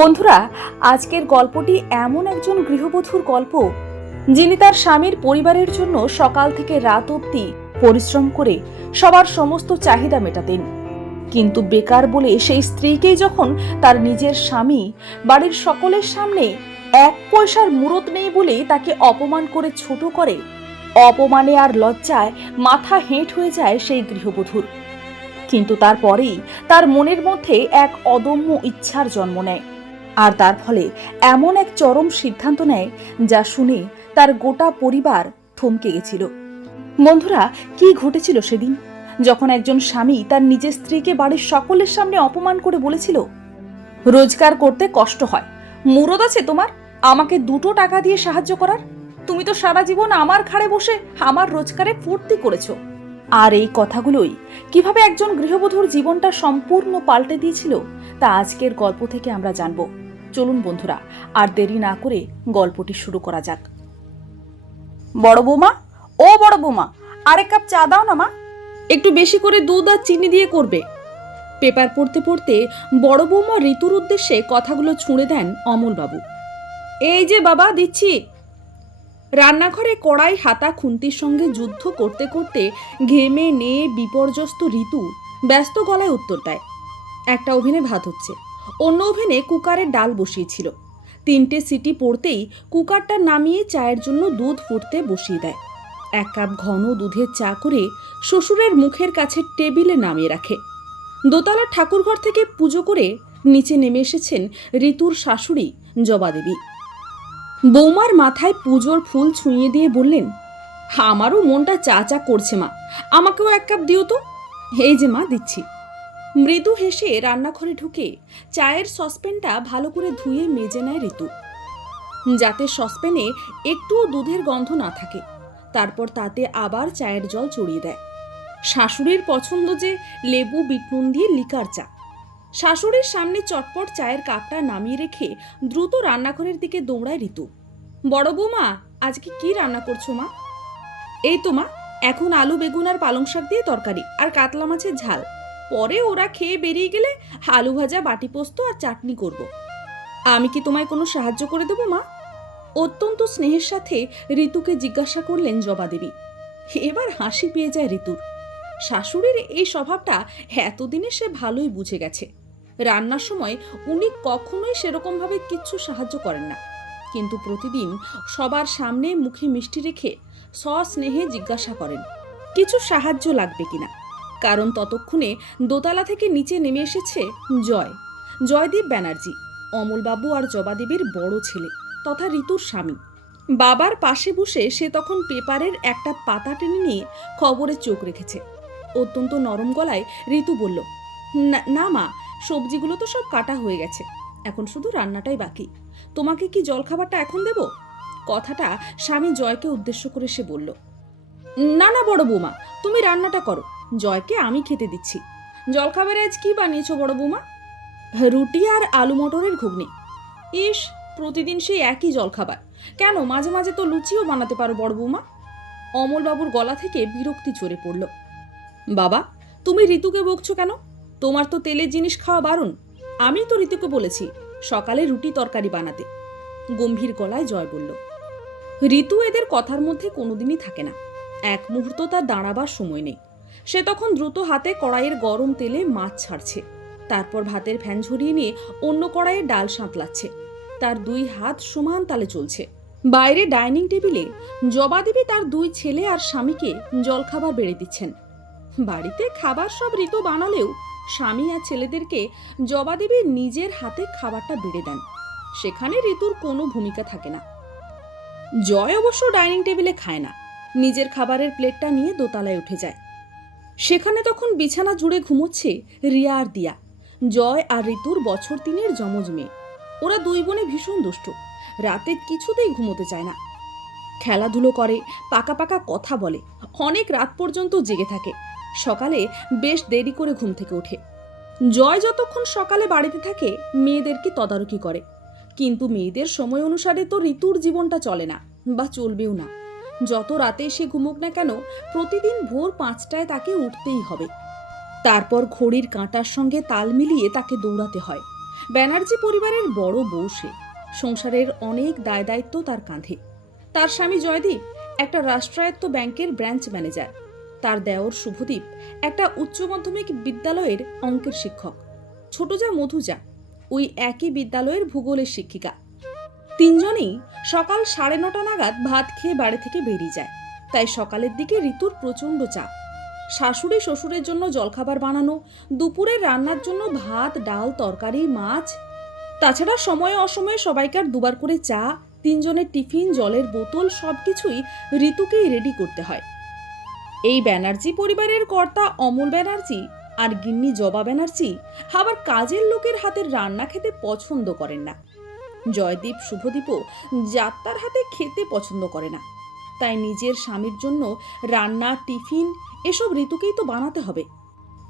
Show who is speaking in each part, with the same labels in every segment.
Speaker 1: বন্ধুরা, আজকের গল্পটি এমন একজন গৃহবধূর গল্প, যিনি তার স্বামীর পরিবারের জন্য সকাল থেকে রাত অবধি পরিশ্রম করে সবার সমস্ত চাহিদা মেটাতেন। কিন্তু বেকার বলে সেই স্ত্রীকেই যখন তার নিজের স্বামী বাড়ির সকলের সামনে এক পয়সার মুরত নেই বলে তাকে অপমান করে ছোট করে, অপমানে আর লজ্জায় মাথা হেঁট হয়ে যায় সেই গৃহবধূর। কিন্তু তারপরেই তার মনের মধ্যে এক অদম্য ইচ্ছার জন্ম নেয়। আর তার ফলে এমন এক চরম সিদ্ধান্ত নেয় যা শুনে তার গোটা পরিবার থমকে গেছিল। বন্ধুরা, কি ঘটেছিল সেদিন? যখন একজন স্বামী তার নিজের স্ত্রীকে বাড়ির সকলের সামনে অপমান করে বলেছিল, রোজগার করতে কষ্ট হয়। মুরদ আছে তোমার? আমাকে দুটো টাকা দিয়ে সাহায্য করার? তুমি তো সারা জীবন আমার ঘাড়ে বসে আমার রোজগারে ফুর্তি করেছ। আর এই কথাগুলোই কীভাবে একজন গৃহবধূর জীবনটা সম্পূর্ণ পাল্টে দিয়েছিল, তা আজকের গল্প থেকে আমরা জানব। চলুন বন্ধুরা, আর দেরি না করে গল্পটি শুরু করা যাক। বড় বৌমা, ও বড় বৌমা, আরেক কাপ চা দাও না মা। একটু বেশি করে দুধ আর চিনি দিয়ে করবে। পেপার পড়তে পড়তে বড় বৌমা ঋতুর উদ্দেশ্যে কথাগুলো ছুঁড়ে দেন অমলবাবু। এই যে বাবা, দিচ্ছি। রান্নাঘরে কড়াই, হাতা, খুন্তির সঙ্গে যুদ্ধ করতে করতে ঘেমে, নিয়ে বিপর্যস্ত ঋতু ব্যস্ত গলায় উত্তর দেয়। একটা ওভেনে ভাত হচ্ছে। অন্য ওভেনে কুকারের ডাল বসিয়েছিল। তিনটে সিটি পড়তেই কুকারটা নামিয়ে চায়ের জন্য দুধ ফুটতে বসিয়ে দেয়। এক কাপ ঘন দুধের চা করে শ্বশুরের মুখের কাছে টেবিলে নামিয়ে রাখে। দোতলার ঠাকুরঘর থেকে পুজো করে নিচে নেমে এসেছেন ঋতুর শাশুড়ি জবাদেবী বৌমার মাথায় পুজোর ফুল ছুঁয়ে দিয়ে বললেন, আমারও মনটা চা চা করছে মা, আমাকেও এক কাপ দিও তো। এই যে মা, দিচ্ছি। মৃদু হেসে রান্নাঘরে ঢুকে চায়ের সসপ্যানটা ভালো করে ধুয়ে মেজে নেয় ঋতু। যাতে সসপ্যানে একটুও দুধের গন্ধ না থাকে, তারপর তাতে আবার চায়ের জল চড়িয়ে দেয়। শাশুড়ির পছন্দ যে লেবু, বিটনুন দিয়ে লিকার চা। শাশুড়ির সামনে চটপট চায়ের কাপটা নামিয়ে রেখে দ্রুত রান্নাঘরের দিকে দৌড়ায় ঋতু। বড় বৌমা, আজকে কি রান্না করছ মা? এই তো মা, এখন আলু, বেগুন আর পালং শাক দিয়ে তরকারি আর কাতলা মাছের ঝাল। পরে ওরা খেয়ে বেরিয়ে গেলে আলু ভাজা, বাটি পোস্ত আর চাটনি করব। আমি কি তোমায় কোনো সাহায্য করে দেবো, মা? অত্যন্ত স্নেহের সাথে ঋতুকে জিজ্ঞাসা করলেন জবা দেবী। এবার হাসি পেয়ে যায় ঋতুর। শাশুড়ির এই স্বভাবটা এতদিনে সে ভালোই বুঝে গেছে। রান্নার সময় উনি কখনোই সেরকমভাবে কিচ্ছু সাহায্য করেন না। কিন্তু প্রতিদিন সবার সামনে মুখে মিষ্টি রেখে সস্নেহে জিজ্ঞাসা করেন, কিছু সাহায্য লাগবে কিনা কারণ ততক্ষণে দোতলা থেকে নিচে নেমে এসেছে জয়। জয়দীপ ব্যানার্জি, অমলবাবু আর জবাদেবীর বড় ছেলে তথা ঋতুর স্বামী। বাবার পাশে বসে সে তখন পেপারের একটা পাতা টেনে নিয়ে খবরে চোখ রেখেছে। অত্যন্ত নরম গলায় ঋতু বলল "না- মা, সবজিগুলো তো সব কাটা হয়ে গেছে। এখন শুধু রান্নাটাই বাকি। তোমাকে কি জলখাবারটা এখন দেব? কথাটা স্বামী জয়কে উদ্দেশ্য করে সে বলল, না না বড় বৌমা, তুমি রান্নাটা করো। জয়কে আমি খেতে দিচ্ছি। জলখাবারে আজ কি বানিয়েছো বড় বৌমা? রুটি আর আলু মটরের ঘুগনি। ইস, প্রতিদিন সেই একই জলখাবার। কেন মাঝে মাঝে তো লুচিও বানাতে পারো বড় বৌমা? অমলবাবুর গলা থেকে বিরক্তি চড়ে পড়ল। বাবা, তুমি ঋতুকে বকছো কেন? তোমার তো তেলের জিনিস খাওয়া বারণ। আমি তো ঋতুকে বলেছি, সকালে রুটি তরকারি বানাতে। গম্ভীর গলায় জয় বলল, ঋতু এদের কথার মধ্যে কোনোদিনই থাকে না। এক মুহূর্ত তার দাঁড়াবার সময় নেই। সে তখন দ্রুত হাতে কড়াইয়ের গরম তেলে মাছ ছাড়ছে। তারপর ভাতের ফ্যান ঝরিয়ে নিয়ে অন্য কড়াইয়ে ডাল সাঁতলাচ্ছে। তার দুই হাত সমান তালে চলছে। বাইরে ডাইনিং টেবিলে জবাদেবী তার দুই ছেলে আর স্বামীকে জলখাবার বেড়ে দিচ্ছেন। বাড়িতে খাবার সব ঋতু বানালেও স্বামী আর ছেলেদেরকে জবাদেবী নিজের হাতে খাবারটা বেড়ে দেন। সেখানে ঋতুর কোনো ভূমিকা থাকে না। জয় অবশ্য ডাইনিং টেবিলে খায় না। নিজের খাবারের প্লেটটা নিয়ে দোতলায় উঠে যায়। সেখানে তখন বিছানা জুড়ে ঘুমোচ্ছে রিয়া আর দিয়া। জয় আর ঋতুর বছর তিনের যমজ মেয়ে। ওরা দুই বোনে ভীষণ দুষ্ট। রাতে কিছুতেই ঘুমোতে চায় না। খেলাধুলো করে, পাকা পাকা কথা বলে, অনেক রাত পর্যন্ত জেগে থাকে। সকালে বেশ দেরি করে ঘুম থেকে ওঠে। জয় যতক্ষণ সকালে বাড়িতে থাকে, মেয়েদেরকে তদারকি করে। কিন্তু মেয়েদের সময় অনুসারে তো ঋতুর জীবনটা চলে না বা চলবেও না। যত রাতে সে ঘুমুক না কেন, প্রতিদিন ভোর পাঁচটায় তাকে উঠতেই হবে। তারপর ঘড়ির কাঁটার সঙ্গে তাল মিলিয়ে তাকে দৌড়াতে হয়। ব্যানার্জি পরিবারের বড় বউ সে। সংসারের অনেক দায় দায়িত্ব তার কাঁধে। তার স্বামী জয়দীপ একটা রাষ্ট্রায়ত্ত ব্যাংকের ব্রাঞ্চ ম্যানেজার। তার দেওর শুভদীপ একটা উচ্চ মাধ্যমিক বিদ্যালয়ের অঙ্কের শিক্ষক। ছোট যা মধু যা। ওই একই বিদ্যালয়ের ভূগোলের শিক্ষিকা। তিনজনেই সকাল সাড়ে নটা নাগাদ ভাত খেয়ে বাড়ি থেকে বেরিয়ে যায়। তাই সকালের দিকে ঋতুর প্রচণ্ড চাপ। শাশুড়ি শ্বশুরের জন্য জলখাবার বানানো দুপুরের রান্নার জন্য ভাত, ডাল, তরকারি, মাছ। তাছাড়া সময়ে অসময়ে সবাইকার দুবার করে চা, তিনজনের টিফিন, জলের বোতল সব কিছুই ঋতুকেই রেডি করতে হয়। এই ব্যানার্জি পরিবারের কর্তা অমল ব্যানার্জি আর গিন্নি জবা ব্যানার্জি আবার কাজের লোকের হাতের রান্না খেতে পছন্দ করেন না। জয়দীপ, শুভদীপও যাত্রার হাতে খেতে পছন্দ করে না। তাই নিজের স্বামীর জন্য রান্না, টিফিন এসব ঋতুকেই তো বানাতে হবে।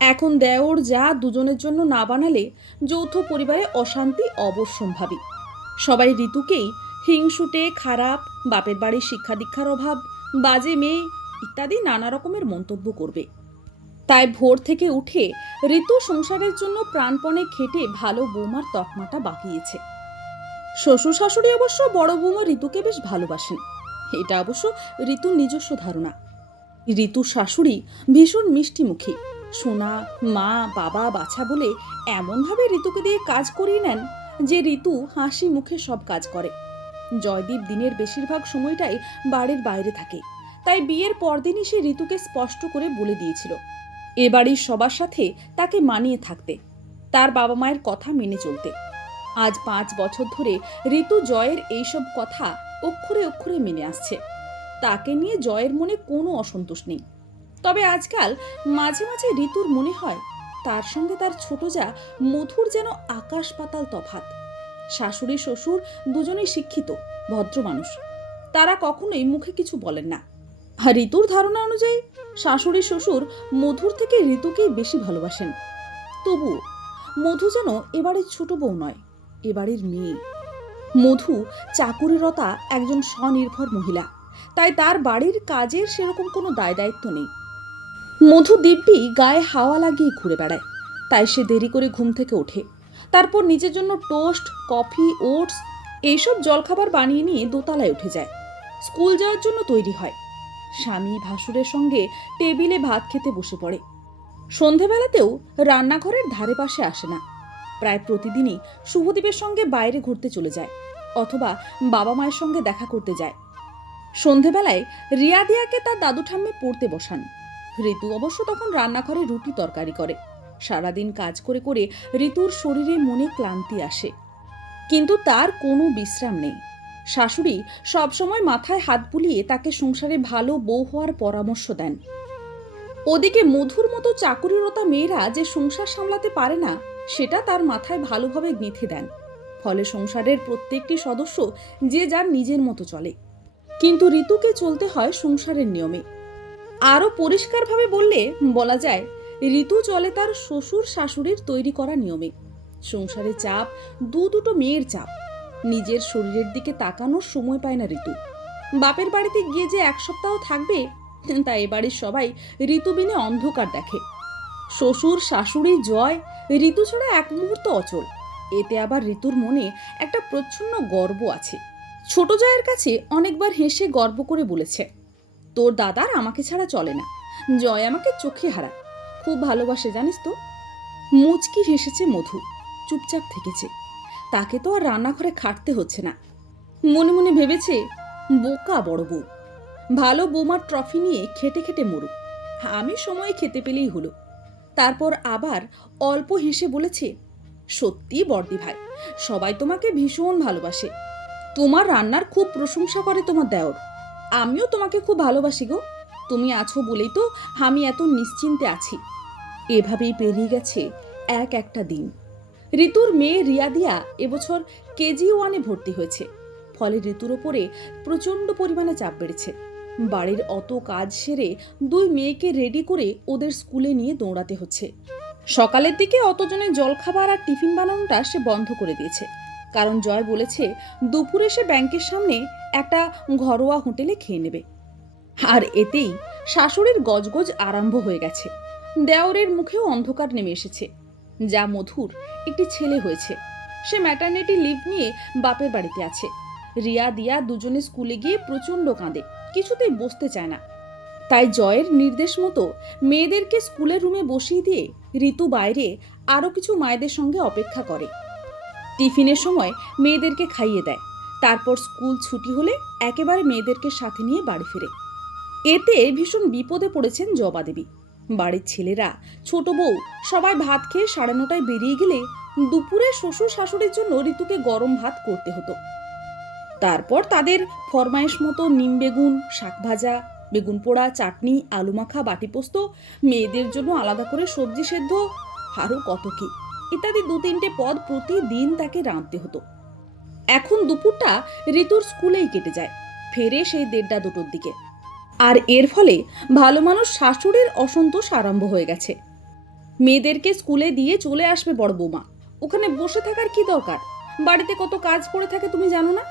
Speaker 1: এখন দেওর যা দুজনের জন্য না বানালে যৌথ পরিবারে অশান্তি অবশ্যম্ভাবী। সবাই ঋতুকেই হিংসুটে, খারাপ, বাপের বাড়ির শিক্ষা দীক্ষার অভাব, বাজে মেয়ে ইত্যাদি নানা রকমের মন্তব্য করবে। তাই ভোর থেকে উঠে ঋতু সংসারের জন্য প্রাণপণে খেটে ভালো বৌমার তকমাটা বাকিয়েছে। শ্বশুর শাশুড়ি অবশ্য বড় বৌমা ঋতুকে বেশ ভালোবাসেন। এটা অবশ্য ঋতুর নিজস্ব ধারণা। ঋতুর শাশুড়ি ভীষণ মিষ্টিমুখী। সোনা, মা, বাবা, বাছা বলে এমনভাবে ঋতুকে দিয়ে কাজ করিয়ে নেন যে ঋতু হাসি মুখে সব কাজ করে। জয়দীপ দিনের বেশিরভাগ সময়টাই বাড়ির বাইরে থাকে। তাই বিয়ের পরদিনই সে ঋতুকে স্পষ্ট করে বলে দিয়েছিল। এ বাড়ির সবার সাথে তাকে মানিয়ে থাকতে, তার বাবা মায়ের কথা মেনে চলতে। আজ পাঁচ বছর ধরে ঋতু জয়ের এইসব কথা অক্ষরে অক্ষরে মেনে আসছে। তাকে নিয়ে জয়ের মনে কোনো অসন্তোষ নেই। তবে আজকাল মাঝে মাঝে ঋতুর মনে হয়, তার সঙ্গে তার ছোট যা মধুর যেন আকাশ পাতাল তফাত শাশুড়ি, শ্বশুর দুজনেই শিক্ষিত, ভদ্র মানুষ। তারা কখনোই মুখে কিছু বলেন না। আর ঋতুর ধারণা অনুযায়ী, শাশুড়ি, শ্বশুর মধুর থেকে ঋতুকেই বেশি ভালোবাসেন। তবু মধু যেন এবারের ছোট বউ নয়। এবারের মেয়ে। মধু চাকুরিরতা একজন স্বনির্ভর মহিলা, তাই তার বাড়ির কাজের সেরকম কোনো দায় দায়িত্ব নেই। মধু দিব্যি গায়ে হাওয়া লাগিয়ে ঘুরে বেড়ায়, তাই সে দেরি করে ঘুম থেকে ওঠে। তারপর নিজের জন্য টোস্ট, কফি, ওটস এইসব জলখাবার বানিয়ে নিয়ে দোতলায় উঠে যায়। স্কুল যাওয়ার জন্য তৈরি হয়। স্বামী ভাসুরের সঙ্গে টেবিলে ভাত খেতে বসে পড়ে। সন্ধেবেলাতেও রান্নাঘরের ধারে পাশে আসে না। প্রায় প্রতিদিনই শুভদীপের সঙ্গে বাইরে ঘুরতে চলে যায় অথবা বাবা মায়ের সঙ্গে দেখা করতে যায়। সন্ধেবেলায় রিয়াদিয়াকে তার দাদু ঠাম্মি পড়তে বসান। ঋতু অবশ্য তখন রান্নাঘরে রুটি তরকারি করে। সারাদিন কাজ করে করে ঋতুর শরীরে মনে ক্লান্তি আসে। কিন্তু তার কোনো বিশ্রাম নেই। শাশুড়ি সবসময় মাথায় হাত বুলিয়ে তাকে সংসারে ভালো বউ হওয়ার পরামর্শ দেন। ওদিকে মধুর মতো চাকুরিরতা মেয়েরা যে সংসার সামলাতে পারে না সেটা তার মাথায় ভালোভাবে গেঁথে দেন। ফলে সংসারের প্রত্যেকটি সদস্য যে যার নিজের মতো চলে। কিন্তু ঋতুকে চলতে হয় সংসারের নিয়মে। আরও পরিষ্কারভাবে বললে, বলা যায়, ঋতু চলে তার শ্বশুর শাশুড়ির তৈরি করা নিয়মে। সংসারে চাপ, দু দুটো মেয়ের চাপ। নিজের শরীরের দিকে তাকানোর সময় পায় না ঋতু। বাপের বাড়িতে গিয়ে যে এক সপ্তাহ থাকবে, তা এ বাড়ির সবাই ঋতুবিনে অন্ধকার দেখে। শ্বশুর, শাশুড়ি, জয়, ঋতু ছাড়া এক মুহূর্ত অচল। এতে আবার ঋতুর মনে একটা প্রচ্ছন্ন গর্ব আছে। ছোট জয়ের কাছে অনেকবার হেসে গর্ব করে বলেছে, তোর দাদার আমাকে ছাড়া চলে না। জয় আমাকে চোখে হারায়। খুব ভালোবাসে, জানিস তো? মুচকি হেসেছে মধু, চুপচাপ থেকেছে। তাকে তো আর রান্নাঘরে খাটতে হচ্ছে না। মনে মনে ভেবেছে, বোকা বড় বউ। ভালো বৌমার ট্রফি নিয়ে খেটে খেটে মরুক। আমি সময় খেতে পেলেই হলো। তারপর আবার অল্প হেসে বলেছে, সত্যি বর্দি ভাই, সবাই তোমাকে ভীষণ ভালোবাসে। তোমার রান্নার খুব প্রশংসা করে তোমার দেওর। আমিও তোমাকে খুব ভালোবাসি গো। তুমি আছো বলেই তো আমি এত নিশ্চিন্তে আছি। এভাবেই পেরিয়ে গেছে এক একটা দিন। ঋতুর মেয়ে রিয়াদিয়া এবছর কেজি ওয়ানে ভর্তি হয়েছে। ফলে ঋতুর ওপরে প্রচণ্ড পরিমাণে চাপ বেড়েছে। বাড়ির অত কাজ সেরে দুই মেয়েকে রেডি করে ওদের স্কুলে নিয়ে দৌড়াতে হচ্ছে। সকালের দিকে অতজনের জলখাবার আর টিফিন বানানোটা সে বন্ধ করে দিয়েছে। কারণ জয় বলেছে, দুপুরে সে ব্যাংকের সামনে একটা ঘরোয়া হোটেলে খেয়ে নেবে। আর এতেই শাশুড়ির গজগজ আরম্ভ হয়ে গেছে। দেওরের মুখেও অন্ধকার নেমে এসেছে। যা মধুর একটি ছেলে হয়েছে। সে ম্যাটারনিটি লিভ নিয়ে বাপের বাড়িতে আছে। রিয়া, দিয়া দুজনে স্কুলে গিয়ে প্রচণ্ড কাঁদে। কিছুতেই বসতে চায় না। তাই জয়ের নির্দেশ মতো মেয়েদেরকে স্কুলের রুমে বসিয়ে দিয়ে ঋতু বাইরে আরও কিছু মায়েদের সঙ্গে অপেক্ষা করে। টিফিনের সময় মেয়েদেরকে খাইয়ে দেয়। তারপর স্কুল ছুটি হলে একেবারে মেয়েদেরকে সাথে নিয়ে বাড়ি ফিরে। এতে ভীষণ বিপদে পড়েছেন জবা দেবী। বাড়ির ছেলেরা, ছোট বউ সবাই ভাত খেয়ে সাড়ে নটায় বেরিয়ে গেলে দুপুরে শ্বশুর শাশুড়ির জন্য ঋতুকে গরম ভাত করতে হতো। তারপর তাদের ফরমায়েশ মতো নিম বেগুন, শাক ভাজা, বেগুন পোড়া, চাটনি, আলু মাখা, বাটি পোস্ত, মেয়েদের জন্য আলাদা করে সবজি সেদ্ধ আরও কত কি? ইত্যাদি দু তিনটে পদ প্রতিদিন তাকে রাঁধতে হতো। এখন দুপুরটা ঋতুর স্কুলেই কেটে যায়, ফেরে সেই দেড়টা দুটোর দিকে। আর এর ফলে ভালো মানুষ শাশুড়ির অসন্তোষ আরম্ভ হয়ে গেছে। মেয়েদেরকে স্কুলে দিয়ে চলে আসবে বড় বৌমা। ওখানে বসে থাকার কি দরকার? বাড়িতে কত কাজ পড়ে থাকে তুমি জানো না?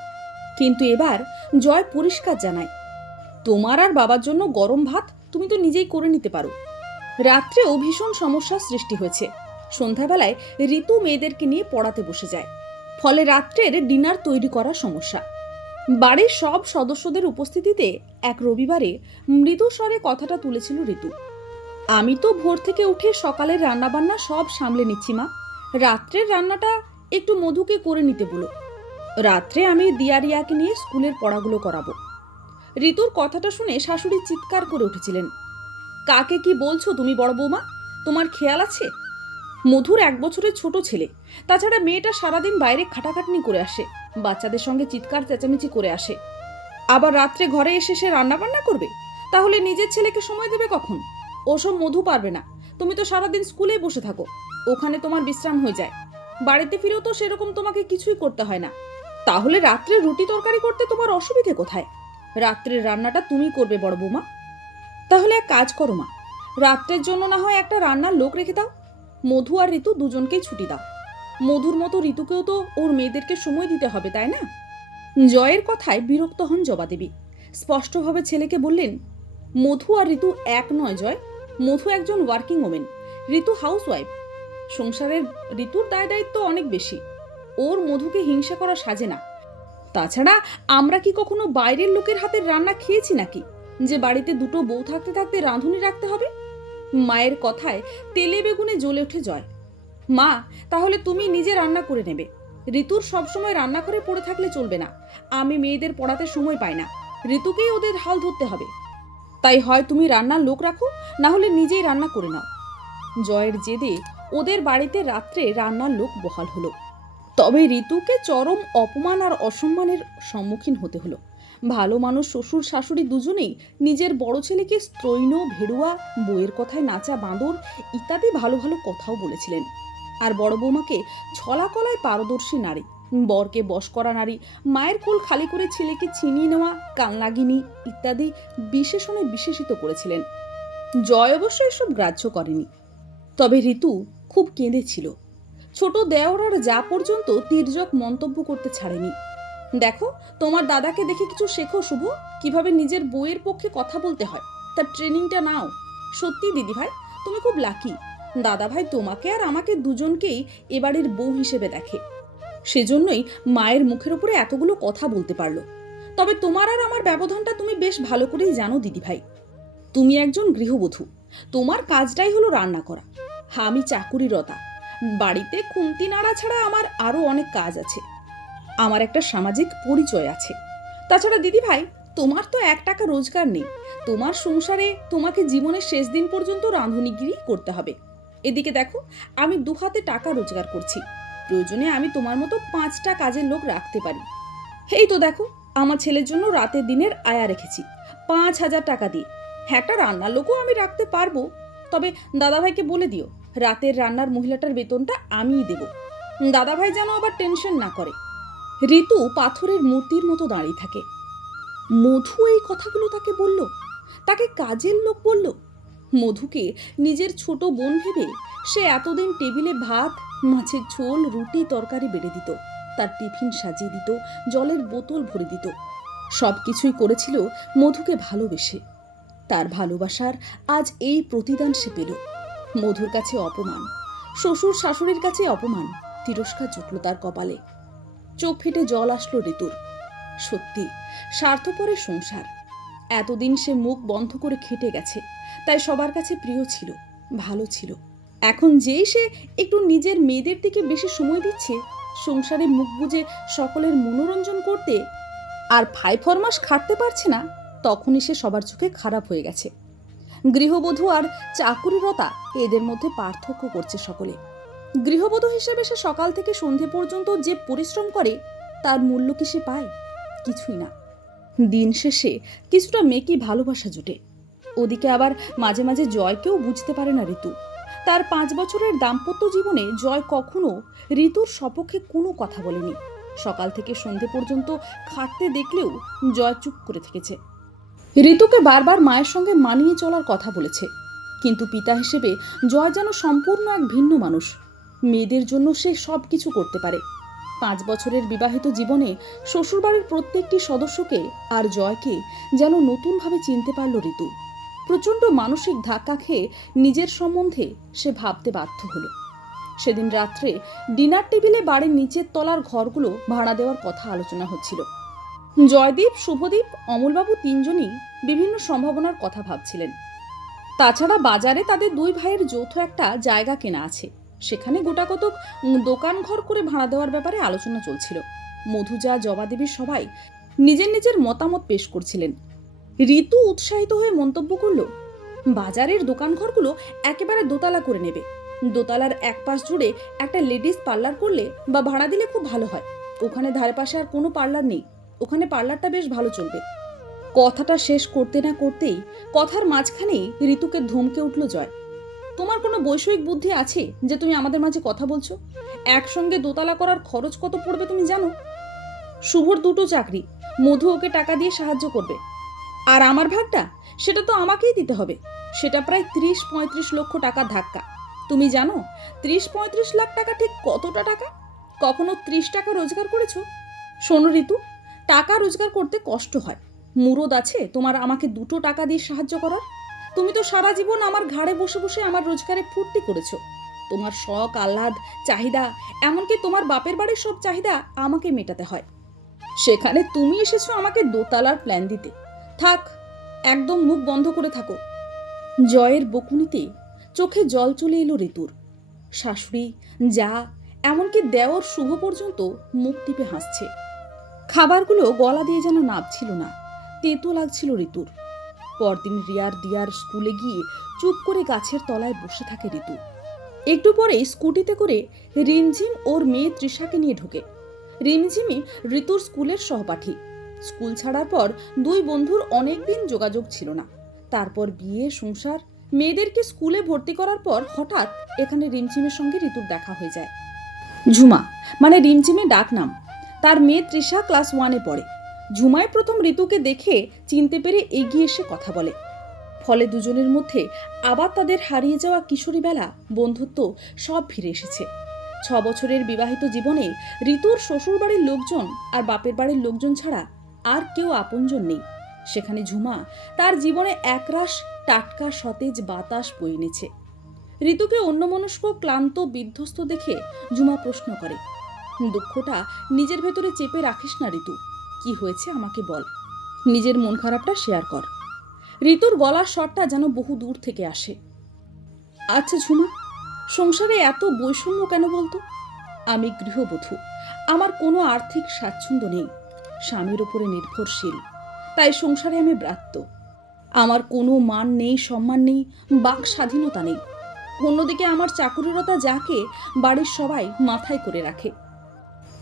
Speaker 1: কিন্তু এবার জয় পরিষ্কার জানায়। তোমার আর বাবার জন্য গরম ভাত তুমি তো নিজেই করে নিতে পারো। রাত্রেও ভীষণ সমস্যার সৃষ্টি হয়েছে। সন্ধ্যাবেলায় ঋতু মেয়েদেরকে নিয়ে পড়াতে বসে যায়। ফলে রাত্রের ডিনার তৈরি করা সমস্যা। বাড়ির সব সদস্যদের উপস্থিতিতে এক রবিবারে মৃদু স্বরে কথাটা তুলেছিল ঋতু। আমি তো ভোর থেকে উঠে সকালের রান্নাবান্না সব সামলে নিচ্ছি মা। রাত্রের রান্নাটা একটু মধুকে করে নিতে বলো। রাত্রে আমি দিয়ারিয়াকে নিয়ে স্কুলের পড়াগুলো করাবো। ঋতুর কথাটা শুনে শাশুড়ি চিৎকার করে উঠেছিলেন। কাকে কি বলছো তুমি বড় বৌমা? তোমার খেয়াল আছে? মধুর এক বছরের ছোট ছেলে, তাছাড়া মেয়েটা সারাদিন বাইরে খাটাখাটনি করে আসে, বাচ্চাদের সঙ্গে চিৎকার চেঁচামেচি করে আসে। আবার রাত্রে ঘরে এসে সে রান্না বান্না করবে? তাহলে নিজের ছেলেকে সময় দেবে কখন? ওসব মধু পারবে না। তুমি তো সারাদিন স্কুলেই বসে থাকো। ওখানে তোমার বিশ্রাম হয়ে যায়। বাড়িতে ফিরেও তো সেরকম তোমাকে কিছুই করতে হয় না। তাহলে রাত্রে রুটি তরকারি করতে তোমার অসুবিধে কোথায়? রাত্রের রান্নাটা তুমি করবে, বড় বৌমা। তাহলে এক কাজ করো মা, রাত্রের জন্য না হয় একটা রান্নার লোক রেখে দাও। মধু আর ঋতু দুজনকেই ছুটি দাও। মধুর মতো ঋতুকেও তো ওর মেয়েদেরকে সময় দিতে হবে, তাই না? জয়ের কথায় বিরক্ত হন জবাদেবী স্পষ্টভাবে ছেলেকে বললেন, মধু আর ঋতু এক নয় জয়, মধু একজন ওয়ার্কিং ওমেন ঋতু হাউসওয়াইফ সংসারের ঋতুর দায় দায়িত্ব অনেক বেশি। ওর মধুকে হিংসা করা সাজে না। তাছাড়া আমরা কি কখনো বাইরের লোকের হাতের রান্না খেয়েছি নাকি? যে বাড়িতে দুটো বউ থাকতে থাকতে রাঁধুনি রাখতে হবে? মায়ের কথায় তেলে বেগুনে জ্বলে ওঠে জয়। মা, তাহলে তুমি নিজে রান্না করে নেবে। ঋতুর সবসময় রান্না করে পড়ে থাকলে চলবে না। আমি মেয়েদের পড়াতে সময় পাই না। ঋতুকেই ওদের হাল ধরতে হবে। তাই হয় তুমি রান্নার লোক রাখো, না হলে নিজেই রান্না করে নাও। জয়ের জেদে ওদের বাড়িতে রাত্রে রান্নার লোক বহাল হলো। তবে ঋতুকে চরম অপমান আর অসম্মানের সম্মুখীন হতে হলো। ভালো মানুষ, শ্বশুর, শাশুড়ি দুজনেই নিজের বড় ছেলেকে স্ত্রৈণ, ভেড়ুয়া বইয়ের কথায় নাচা, বাঁদর ইত্যাদি ভালো ভালো কথাও বলেছিলেন। আর বড় বৌমাকে ছলা কলায় পারদর্শী নারী, বরকে বশ করা নারী, মায়ের কোল খালি করে ছেলেকে ছিনিয়ে নেওয়া কানলাগিনী ইত্যাদি বিশেষণে বিশেষিত করেছিলেন। জয় অবশ্য এসব গ্রাহ্য করেনি। তবে ঋতু খুব কেঁদেছিল। ছোট দেওরার যা পর্যন্ত তির্যক মন্তব্য করতে ছাড়েনি। দেখো, তোমার দাদাকে দেখে কিছু শেখো শুভ, কীভাবে নিজের বইয়ের পক্ষে কথা বলতে হয়। তার ট্রেনিংটা নাও। সত্যি দিদি ভাই তুমি খুব লাকি। দাদা ভাই তোমাকে আর আমাকে দুজনকেই এবাড়ির বউ হিসেবে দেখে। সেজন্যই মায়ের মুখের উপরে এতগুলো কথা বলতে পারল। তবে তোমার আর আমার ব্যবধানটা তুমি বেশ ভালো করেই জানো দিদি ভাই তুমি একজন গৃহবধূ। তোমার কাজটাই হলো রান্না করা। আমি চাকুরিরতা। বাড়িতে খুন্তি নাড়া ছাড়া আমার আরও অনেক কাজ আছে। আমার একটা সামাজিক পরিচয় আছে। তাছাড়া দিদি ভাই তোমার তো এক টাকা রোজগার নেই। তোমার সংসারে তোমাকে জীবনের শেষ দিন পর্যন্ত রাঁধুনিগিরি করতে হবে। এদিকে দেখো, আমি দু হাতে টাকা রোজগার করছি। প্রয়োজনে আমি তোমার মতো পাঁচটা কাজের লোক রাখতে পারি। এই তো দেখো, আমার ছেলের জন্য রাতের দিনের আয়া রেখেছি। পাঁচ হাজার টাকা দিয়ে। হ্যাঁ একটা রান্নার লোকও আমি রাখতে পারব। তবে দাদাভাইকে বলে দিও। রাতের রান্নার মহিলাটার বেতনটা আমিই দেব। দাদাভাই যেন আবার টেনশন না করে। ঋতু পাথরের মূর্তির মতো দাঁড়িয়ে থাকে। মধু এই কথাগুলো তাকে বলল, তাকে কাজের লোক বলল। মধুকে নিজের ছোট বোন ভেবে সে এতদিন টেবিলে ভাত, মাছের ঝোল, রুটি, তরকারি বেড়ে দিত। তার টিফিন সাজিয়ে দিত, জলের বোতল ভরে দিত। সব কিছুই করেছিল মধুকে ভালোবেসে। তার ভালোবাসার আজ এই প্রতিদান সে পেল। মধুর কাছে অপমান, শ্বশুর শাশুড়ির কাছে অপমান, তিরস্কার জুটল তার কপালে। চোখ ফেটে জল আসলো ঋতুর। সত্যি স্বার্থপরের সংসার। এতদিন সে মুখ বন্ধ করে খেটে গেছে, তাই সবার কাছে প্রিয় ছিল, ভালো ছিল। এখন যেই সে একটু নিজের মেয়েদের দিকে বেশি সময় দিচ্ছে, সংসারে মুখ বুজে সকলের মনোরঞ্জন করতে আর ফাই ফরমাস খাটতে পারছে না, তখনই সে সবার চোখে খারাপ হয়ে গেছে। গৃহবধূ আর চাকুরিরতা এদের মধ্যে পার্থক্য করছে সকলে। গৃহবধূ হিসেবে সে সকাল থেকে সন্ধে পর্যন্ত যে পরিশ্রম করে, তার মূল্য কি সে পায়? কিছুই না। দিন শেষে কিছুটা মেকি ভালোবাসা জুটে। ওদিকে আবার মাঝে মাঝে জয়কেও বুঝতে পারে না ঋতু। তার পাঁচ বছরের দাম্পত্য জীবনে জয় কখনো ঋতুর সপক্ষে কোনো কথা বলেনি। সকাল থেকে সন্ধে পর্যন্ত খাটতে দেখলেও জয় চুপ করে থেকেছে। ঋতুকে বারবার মায়ের সঙ্গে মানিয়ে চলার কথা বলেছে। কিন্তু পিতা হিসেবে জয় যেন সম্পূর্ণ এক ভিন্ন মানুষ। মেয়েদের জন্য সে সব কিছু করতে পারে। পাঁচ বছরের বিবাহিত জীবনে শ্বশুরবাড়ির প্রত্যেকটি সদস্যকে আর জয়কে যেন নতুনভাবে চিনতে পারল ঋতু। প্রচণ্ড মানসিক ধাক্কা খেয়ে নিজের সম্বন্ধে সে ভাবতে বাধ্য হলো। সেদিন রাত্রে ডিনার টেবিলে বাড়ির নিচের তলার ঘরগুলো ভাড়া দেওয়ার কথা আলোচনা হচ্ছিল। জয়দীপ, শুভদীপ, অমলবাবু তিনজনই বিভিন্ন সম্ভাবনার কথা ভাবছিলেন। তাছাড়া বাজারে তাদের দুই ভাইয়ের যৌথ একটা জায়গা কেনা আছে। সেখানে গোটা কতক দোকান ঘর করে ভাড়া দেওয়ার ব্যাপারে আলোচনা চলছিল। মধুজা, জবাদেবী সবাই নিজের নিজের মতামত পেশ করছিলেন। ঋতু উৎসাহিত হয়ে মন্তব্য করল, বাজারের দোকান ঘরগুলো একেবারে দোতলা করে নেবে। দোতলার এক পাশ জুড়ে একটা লেডিস পার্লার করলে বা ভাড়া দিলে খুব ভালো হয়। ওখানে ধারে পাশে আর কোনো পার্লার নেই। ওখানে পার্লারটা বেশ ভালো চলবে। কথাটা শেষ করতে না করতেই কথার মাঝখানেই ঋতুকে ধমকে উঠল জয়। তোমার কোনো বৈষয়িক বুদ্ধি আছে যে তুমি আমাদের মাঝে কথা বলছো? একসঙ্গে দোতলা করার খরচ কত পড়বে তুমি জানো? শুভর দুটো চাকরি, মধু ওকে টাকা দিয়ে সাহায্য করবে। আর আমার ভাগটা, সেটা তো আমাকেই দিতে হবে। সেটা প্রায় ত্রিশ পঁয়ত্রিশ লক্ষ টাকা ধাক্কা। তুমি জানো, ত্রিশ পঁয়ত্রিশ লাখ টাকা ঠিক কতটা টাকা? কখনো ত্রিশ টাকা রোজগার করেছ? শোনো ঋতু টাকা রোজগার করতে কষ্ট হয়। মুরদ আছে, তোমার আমাকে দুটো টাকা দিয়ে সাহায্য করার? তুমি তো সারা জীবন আমার ঘাড়ে বসে বসে আমার রোজগারে ফুর্তি করেছ। তোমার শখ, আহ্লাদ, চাহিদা, এমনকি তোমার বাপের বাড়ির সব চাহিদা আমাকে মেটাতে হয়। সেখানে তুমি এসেছ আমাকে দোতলার প্ল্যান দিতে। থাক, একদম মুখ বন্ধ করে থাকো। জয়ের বকুনিতে চোখে জল চলে এলো ঋতুর। শাশুড়ি, যা, এমনকি দেওর শুভ পর্যন্ত মুখ টিপে হাসছে। খাবারগুলো গলা দিয়ে যেন নাবছিল না। তেতো লাগছিল ঋতুর। পরদিন রিয়ার দিয়ার স্কুলে গিয়ে চুপ করে গাছের তলায় বসে থাকে ঋতু। একটু পরেই স্কুটিতে করে রিমঝিম ওর মেয়ে তৃষাকে নিয়ে ঢোকে। রিমঝিমই ঋতুর স্কুলের সহপাঠী। স্কুল ছাড়ার পর দুই বন্ধুর অনেক দিন যোগাযোগ ছিল না। তারপর বিয়ে, সংসার, মেয়েদেরকে স্কুলে ভর্তি করার পর হঠাৎ এখানে রিমঝিমের সঙ্গে ঋতুর দেখা হয়ে যায়। ঝুমা মানে রিমঝিমের ডাক নাম তার মেয়ে তৃষা ক্লাস ওয়ানে পড়ে। ঝুমায় প্রথম ঋতুকে দেখে চিনতে পেরে এগিয়ে এসে কথা বলে। ফলে দুজনের মধ্যে আবার তাদের হারিয়ে যাওয়া কিশোরী বেলা, বন্ধুত্ব সব ফিরে এসেছে। ছ বছরের বিবাহিত জীবনে ঋতুর শ্বশুর বাড়ির লোকজন আর বাপের বাড়ির লোকজন ছাড়া আর কেউ আপনজন নেই। সেখানে ঝুমা তার জীবনে একরাশ টাটকা সতেজ বাতাস বয়ে এনেছে। ঋতুকে অন্যমনস্ক, ক্লান্ত, বিধ্বস্ত দেখে ঝুমা প্রশ্ন করে দুঃখটা নিজের ভেতরে চেপে রাখিস না, ঋতু। কি হয়েছে আমাকে বল। নিজের মন খারাপটা শেয়ার কর। ঋতুর গলার স্বরটা যেন বহু দূর থেকে আসে। আচ্ছা ঝুমা, সংসারে এত বৈষম্য কেন বলতো? আমি গৃহবধূ, আমার কোনো আর্থিক স্বাচ্ছন্দ্য নেই। স্বামীর ওপরে নির্ভরশীল, তাই সংসারে আমি ব্রাত্য। আমার কোনো মান নেই, সম্মান নেই, বাক স্বাধীনতা নেই। অন্যদিকে আমার চাকুরিরতা যাকে বাড়ির সবাই মাথায় করে রাখে।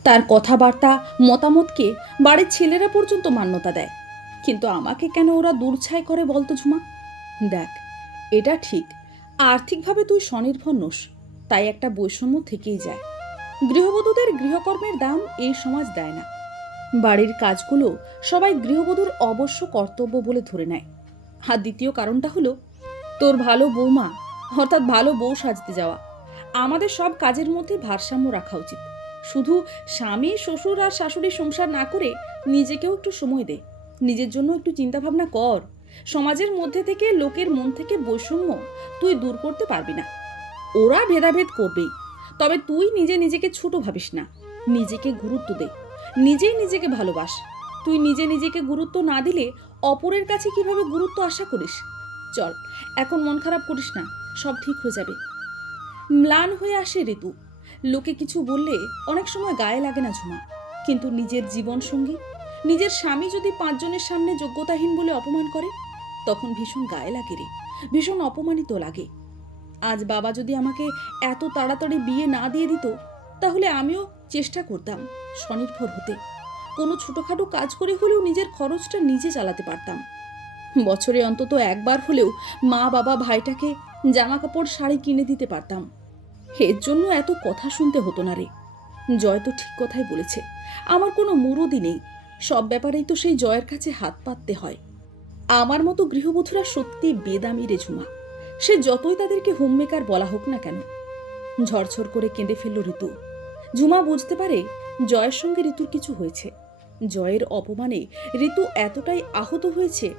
Speaker 1: তার কথাবার্তা, মতামতকে বাড়ির ছেলেরা পর্যন্ত মান্যতা দেয়। কিন্তু আমাকে কেন ওরা দূরছাই করে বলতো, ঝুমা? দেখ, এটা ঠিক, আর্থিকভাবে তুই স্বনির্ভর নোস, তাই একটা বৈষম্য থেকেই যায়। গৃহবধূদের গৃহকর্মের দাম এই সমাজ দেয় না। বাড়ির কাজগুলো সবাই গৃহবধূর অবশ্য কর্তব্য বলে ধরে নেয়। আর দ্বিতীয় কারণটা হলো, তোর ভালো বৌমা, অর্থাৎ ভালো বউ সাজতে যাওয়া। আমাদের সব কাজের মধ্যে ভারসাম্য রাখা উচিত। শুধু স্বামী, শ্বশুর আর শাশুড়ির সংসার না করে নিজেকেও একটু সময় দে। নিজের জন্য একটু চিন্তাভাবনা কর। সমাজের মধ্যে থেকে লোকের মন থেকে বৈষম্য তুই দূর করতে পারবি না। ওরা ভেদাভেদ করবেই। তবে তুই নিজে নিজেকে ছোট ভাবিস না। নিজেকে গুরুত্ব দে। নিজেই নিজেকে ভালোবাস। তুই নিজে নিজেকে গুরুত্ব না দিলে অপরের কাছে কীভাবে গুরুত্ব আশা করিস? চল, এখন মন খারাপ করিস না, সব ঠিক হয়ে যাবে। ম্লান হয়ে আসে ঋতু। লোকে কিছু বললে অনেক সময় গায়ে লাগে না ঝুমা। কিন্তু নিজের জীবন সঙ্গী নিজের স্বামী যদি পাঁচজনের সামনে যোগ্যতাহীন বলে অপমান করে, তখন ভীষণ গায়ে লাগে রে, ভীষণ অপমানিত লাগে। আজ বাবা যদি আমাকে এত তাড়াতাড়ি বিয়ে না দিয়ে দিত, তাহলে আমিও চেষ্টা করতাম স্বনির্ভর হতে। কোনো ছোটোখাটো কাজ করে হলেও নিজের খরচটা নিজে চালাতে পারতাম। বছরে অন্তত একবার হলেও মা বাবা ভাইটাকে জামা কাপড় শাড়ি কিনে দিতে পারতাম। এর জন্য এত কথা শুনতে হতো না রে। জয় তো ঠিক কথাই বলেছে। আমার কোনো মুরদি নেই। সব ব্যাপারেই তো সেই জয়ের কাছে হাত পাততে হয়। আমার মতো গৃহবধূরা সত্যি বেদামি রে ঝুমা। সে যতই তাদেরকে হোমমেকার বলা হোক না কেন। ঝরঝর করে কেঁদে ফেলল ঋতু। ঝুমা বুঝতে পারে জয়ের সঙ্গে ঋতুর কিছু হয়েছে। জয়ের অপমানে ঋতু এতটাই আহত হয়েছে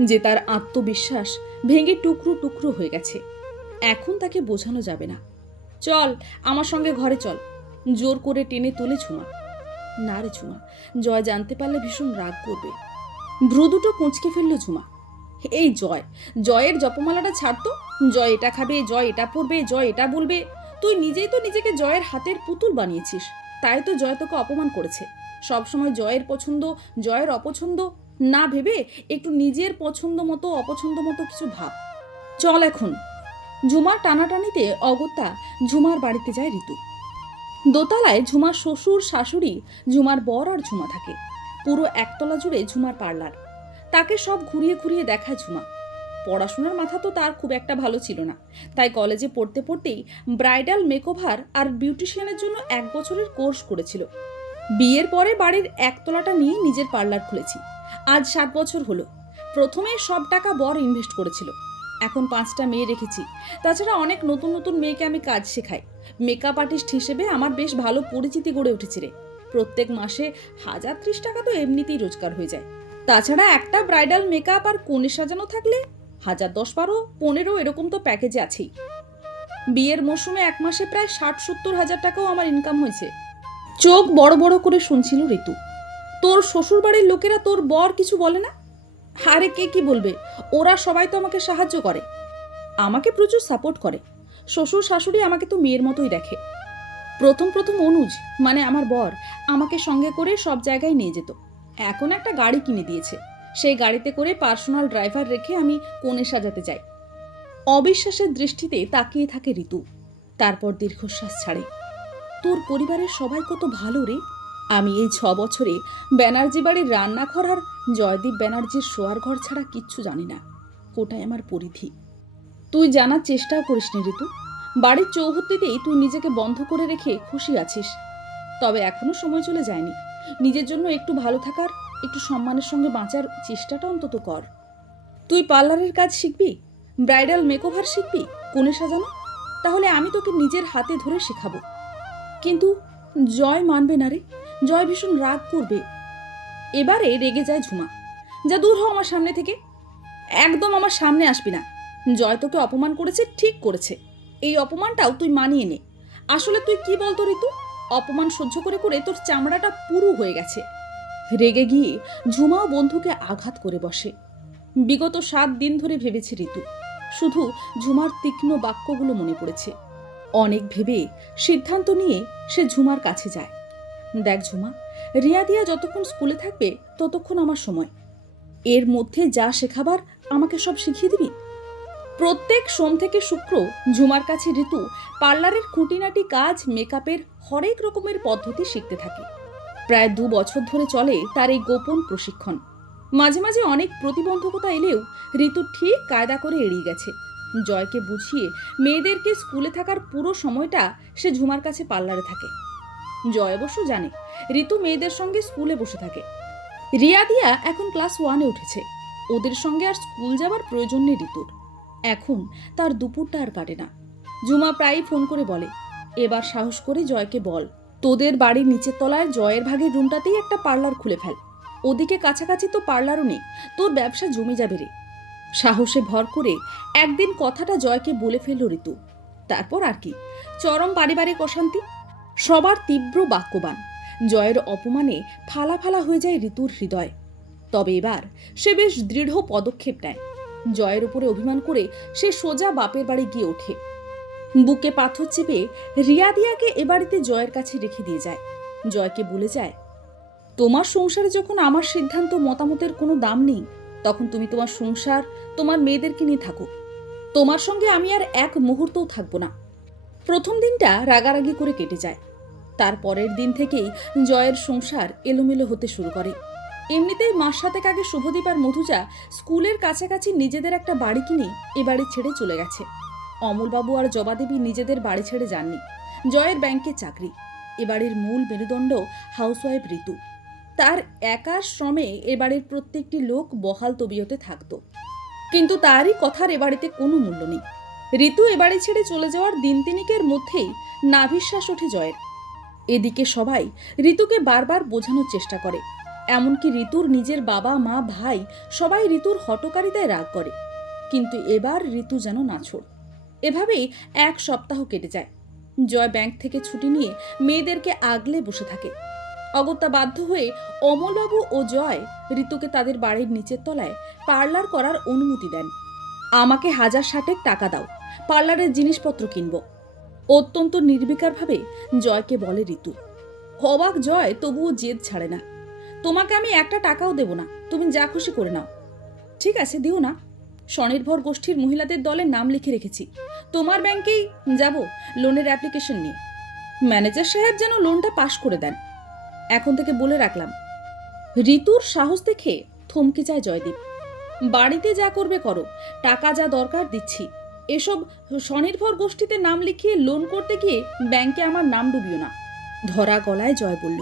Speaker 1: যে তার আত্মবিশ্বাস ভেঙে টুকরো টুকরো হয়ে গেছে। এখন তাকে বোঝানো যাবে না। চল, আমার সঙ্গে ঘরে চল। জোর করে টেনে তোলে ঝুমা। না রে ঝুমা, জয় জানতে পারলে ভীষণ রাগ করবে। ভ্রু দুটো কুঁচকে ফেলল ঝুমা। এই জয়, জয়ের জপমালাটা ছাড়তো জয় এটা খাবে, জয় এটা পড়বে, জয় এটা বলবে। তুই নিজেই তো নিজেকে জয়ের হাতের পুতুল বানিয়েছিস। তাই তো জয় তোকে অপমান করেছে। সবসময় জয়ের পছন্দ, জয়ের অপছন্দ। না ভেবে একটু নিজের পছন্দ মতো, অপছন্দ মতো কিছু ভাব। চল এখন। ঝুমার টানাটানিতে অগত্যা ঝুমার বাড়িতে যায় ঋতু। দোতলায় ঝুমার শ্বশুর, শাশুড়ি, ঝুমার বর আর ঝুমা থাকে। পুরো একতলা জুড়ে ঝুমার পার্লার। তাকে সব ঘুরিয়ে ঘুরিয়ে দেখায় ঝুমা। পড়াশোনার মাথা তো তার খুব একটা ভালো ছিল না। তাই কলেজে পড়তে পড়তেই ব্রাইডাল মেকওভার আর বিউটিশিয়ানের জন্য এক বছরের কোর্স করেছিল। বিয়ের পরে বাড়ির একতলাটা নিয়ে নিজের পার্লার খুলেছি। আজ সাত বছর হলো। প্রথমে সব টাকা বর ইনভেস্ট করেছিল। এখন পাঁচটা মেয়ে রেখেছি। তাছাড়া অনেক নতুন নতুন মেয়েকে আমি কাজ শেখাই। মেকআপ আর্টিস্ট হিসেবে আমার বেশ ভালো পরিচিতি গড়ে উঠেছে রে। প্রত্যেক মাসে হাজার ত্রিশ টাকা তো এমনিতেই রোজগার হয়ে যায়। তাছাড়া একটা ব্রাইডাল মেকআপ আর কনে সাজানো থাকলে হাজার দশ বারো, পনেরো এরকম তো প্যাকেজে আছেই। বিয়ের মৌসুমে এক মাসে প্রায় ষাট সত্তর হাজার টাকাও আমার ইনকাম হয়েছে। চোখ বড় বড় করে শুনছিল ঋতু। তোর শ্বশুর বাড়ির লোকেরা তোর বর কিছু বলে না? আরে কে কি বলবে? ওরা সবাই তো আমাকে সাহায্য করে। আমাকে প্রচুর সাপোর্ট করে। শ্বশুর শাশুড়ি আমাকে তো মেয়ের মতোই দেখে। প্রথম প্রথম অনুজ মানে আমার বর, আমাকে সঙ্গে করে সব জায়গায় নিয়ে যেত। এখন একটা গাড়ি কিনে দিয়েছে। সেই গাড়িতে করে পার্সোনাল ড্রাইভার রেখে আমি কোণে সাজাতে যাই। অবিশ্বাসের দৃষ্টিতে তাকিয়ে থাকে ঋতু। তারপর দীর্ঘশ্বাস ছাড়ে। তোর পরিবারের সবাই কত ভালো রে? আমি এই ছ বছরে ব্যানার্জি বাড়ির রান্নাঘর আর জয়দীপ ব্যানার্জির শোয়ার ঘর ছাড়া কিচ্ছু জানি না। কোটায় আমার পরিধি। তুই জানার চেষ্টাও করিস নি, ঋতু। বাড়ির চৌহদ্দিতেই তুই নিজেকে বন্ধ করে রেখে খুশি আছিস। তবে এখনও সময় চলে যায়নি। নিজের জন্য একটু ভালো থাকার, একটু সম্মানের সঙ্গে বাঁচার চেষ্টাটা অন্তত কর। তুই পার্লারের কাজ শিখবি? Bridal makeover শিখবি? কোণে সাজানো? তাহলে আমি তোকে নিজের হাতে ধরে শেখাবো। কিন্তু জয় মানবে না রে। জয় ভীষণ রাগ করবে। এবারে রেগে যায় ঝুমা। যা দূর হও আমার সামনে থেকে। একদম আমার সামনে আসবি না। জয় তোকে অপমান করেছে, ঠিক করেছে। এই অপমানটাও তুই মানিয়ে নে। আসলে তুই কি বলতো ঋতু? অপমান সহ্য করে করে তোর চামড়াটা পুরু হয়ে গেছে। রেগে গিয়ে ঝুমাও বন্ধুকে আঘাত করে বসে। বিগত সাত দিন ধরে ভেবেছে ঋতু। শুধু ঝুমার তীক্ষ্ণ বাক্যগুলো মনে পড়েছে। অনেক ভেবে সিদ্ধান্ত নিয়ে সে ঝুমার কাছে যায়। দেখ ঝুমা, রিয়া দিয়া যতক্ষণ স্কুলে থাকবে, ততক্ষণ আমার সময়। এর মধ্যে যা শেখাবার আমাকে সব শিখিয়ে দিবি? প্রত্যেক সোম থেকে শুক্র ঝুমার কাছে ঋতু পার্লারের খুঁটিনাটি কাজ, মেকআপের হরেক রকমের পদ্ধতি শিখতে থাকে। প্রায় দু বছর ধরে চলে তার এই গোপন প্রশিক্ষণ। মাঝে মাঝে অনেক প্রতিবন্ধকতা এলেও ঋতু ঠিক কায়দা করে এড়িয়ে গেছে। জয়কে বুঝিয়ে মেয়েদেরকে স্কুলে থাকার পুরো সময়টা সে ঝুমার কাছে পার্লারে থাকে। জয় অবশ্য জানে। ঋতু মেয়েদের সঙ্গে স্কুলে বসে থাকে। রিয়া দিয়া এখন ক্লাস ওয়ানে উঠেছে। ওদের সঙ্গে আর স্কুল যাবার প্রয়োজন নেই ঋতুর। এখন তার দুপুরটা আর কাটে না। জুমা প্রায়ই ফোন করে বলে, এবার সাহস করে জয়কে বল। তোদের বাড়ির নিচের তলায় জয়ের ভাগের রুমটাতেই একটা পার্লার খুলে ফেল। ওদিকে কাছাকাছি তো পার্লারও নেই। তোর ব্যবসা জমে যাবে রে। সাহসে ভর করে একদিন কথাটা জয়কে বলে ফেলল ঋতু। তারপর আর কি। চরম পারিবারিক অশান্তি। সবার তীব্র বাক্যবান। জয়ের অপমানে ফালা ফালা হয়ে যায় ঋতুর হৃদয়। তবে এবার সে বেশ দৃঢ় পদক্ষেপ নেয়। জয়ের উপরে অভিমান করে সে সোজা বাপের বাড়ি গিয়ে ওঠে। বুকে পাথর চেপে রিয়াদিয়াকে এ বাড়িতে জয়ের কাছে রেখে দিয়ে যায়। জয়কে বলে যায়, তোমার সংসারে যখন আমার সিদ্ধান্ত, মতামতের কোনো দাম নেই, তখন তুমি তোমার সংসার, তোমার মেয়েদেরকে নিয়ে থাকো। তোমার সঙ্গে আমি আর এক মুহূর্তও থাকব না। প্রথম দিনটা রাগারাগি করে কেটে যায়। তার পরের দিন থেকেই জয়ের সংসার এলোমেলো হতে শুরু করে। এমনিতেই মাস সাতেক আগে শুভদীপ আর মধুজা স্কুলের কাছাকাছি নিজেদের একটা বাড়ি কিনে এ বাড়ি ছেড়ে চলে গেছে। অমলবাবু আর জবাদেবী নিজেদের বাড়ি ছেড়ে যাননি। জয়ের ব্যাংকে চাকরি। এ বাড়ির মূল মেরুদণ্ড হাউসওয়াইফ ঋতু। তার একার শ্রমে এ বাড়ির প্রত্যেকটি লোক বহাল তবিয়তে থাকত। কিন্তু তারই কথার এ বাড়িতে কোনো মূল্য নেই। ঋতু এবারে ছেড়ে চলে যাওয়ার দিন তিনিকের মধ্যেই নাভিশ্বাস ওঠে জয়ের। এদিকে সবাই ঋতুকে বারবার বোঝানোর চেষ্টা করে। এমনকি ঋতুর নিজের বাবা, মা, ভাই সবাই ঋতুর হটকারিতায় রাগ করে। কিন্তু এবার ঋতু যেন নাছোড়। এভাবেই এক সপ্তাহ কেটে যায়। জয় ব্যাংক থেকে ছুটি নিয়ে মেয়েদেরকে আগলে বসে থাকে। অগত্যা বাধ্য হয়ে অমলবাবু ও জয় ঋতুকে তাদের বাড়ির নিচের তলায় পার্লার করার অনুমতি দেন। আমাকে হাজার ষাটেক টাকা দাও। পার্লারের জিনিসপত্র কিনব। অত্যন্ত নির্বিকারভাবে জয়কে বলে ঋতু। অবাক জয়, তবুও জেদ ছাড়ে না। তোমাকে আমি একটা টাকাও দেব না, তুমি যা খুশি করে নাও। ঠিক আছে, দিও না। স্বনির্ভর গোষ্ঠীর মহিলাদের দলে নাম লিখে রেখেছি। তোমার ব্যাংকেই যাব লোনের অ্যাপ্লিকেশন নিয়ে। ম্যানেজার সাহেব যেন লোনটা পাশ করে দেন। এখন থেকে বলে রাখলাম, ঋতুর সাহস দেখে থমকে যায় জয়দীপ। বাড়িতে যা করবে করো, টাকা যা দরকার দিচ্ছি। এসব স্বনির্ভর গোষ্ঠীতে নাম লিখিয়ে লোন করতে গিয়ে ব্যাংকে আমার নাম ডুবিও না। ধরা গলায় জয় বলল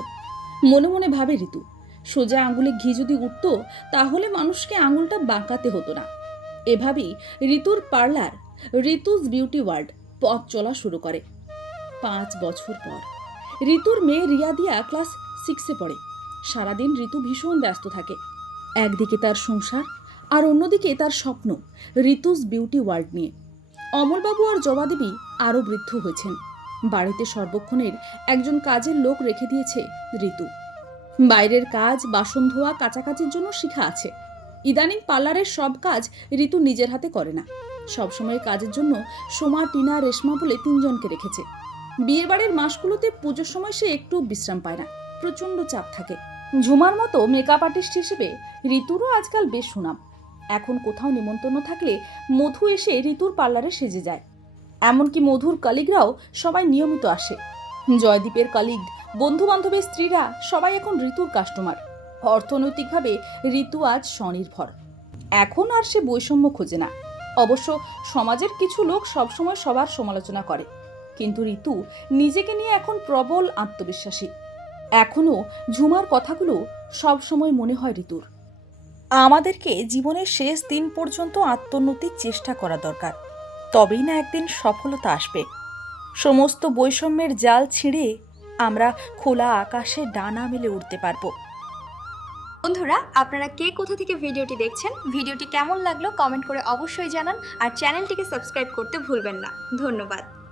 Speaker 1: মনে মনে ভাবে ঋতু, সোজা আঙুলে ঘি যদি উঠত, তাহলে মানুষকে আঙুলটা বাঁকাতে হতো না। এভাবেই ঋতুর পার্লার, ঋতুজ বিউটি ওয়ার্ল্ড পথ চলা শুরু করে। পাঁচ বছর পর ঋতুর মেয়ে রিয়া দিয়া ক্লাস সিক্সে পড়ে। সারাদিন ঋতু ভীষণ ব্যস্ত থাকে। একদিকে তার সংসার আর অন্যদিকে তার স্বপ্ন, ঋতুজ বিউটি ওয়ার্ল্ড নিয়ে। অমলবাবু আর জবাদেবী আরও বৃদ্ধ হয়েছেন। বাড়িতে সর্বক্ষণের একজন কাজের লোক রেখে দিয়েছে ঋতু। বাইরের কাজ, বাসন ধোয়া, কাচাকাচির জন্য শিখা আছে। ইদানিং পার্লারের সব কাজ ঋতু নিজের হাতে করে না। সবসময় কাজের জন্য সোমা, টিনা, রেশমা বলে তিনজনকে রেখেছে। বিয়ে বাড়ির মাসগুলোতে পুজোর সময় সে একটু বিশ্রাম পায় না। প্রচণ্ড চাপ থাকে। ঝুমার মতো মেকআপ আর্টিস্ট হিসেবে ঋতুরও আজকাল বেশ সুনাম। এখন কোথাও নিমন্ত্রণ থাকলে মধু এসে ঋতুর পার্লারে সেজে যায়। এমনকি মধুর কালিগরাও সবাই নিয়মিত আসে। জয়দীপের কালিগ বন্ধু বান্ধবের স্ত্রীরা সবাই এখন ঋতুর কাস্টমার অর্থনৈতিকভাবে ঋতু আজ স্বনির্ভর। এখন আর সে বৈষম্য খোঁজে না। অবশ্য সমাজের কিছু লোক সবসময় সবার সমালোচনা করে। কিন্তু ঋতু নিজেকে নিয়ে এখন প্রবল আত্মবিশ্বাসী। এখনও ঝুমার কথাগুলো সব সময় মনে হয় ঋতুর। আমাদেরকে জীবনের শেষ দিন পর্যন্ত আত্মোন্নতির চেষ্টা করা দরকার। তবেই না একদিন সফলতা আসবে। সমস্ত বৈষম্যের জাল ছিঁড়ে আমরা খোলা আকাশে ডানা মেলে উঠতে পারব।
Speaker 2: বন্ধুরা, আপনারা কে কোথা থেকে ভিডিওটি দেখছেন, ভিডিওটি কেমন লাগল কমেন্ট করে অবশ্যই জানান আর চ্যানেলটিকে সাবস্ক্রাইব করতে ভুলবেন না। ধন্যবাদ।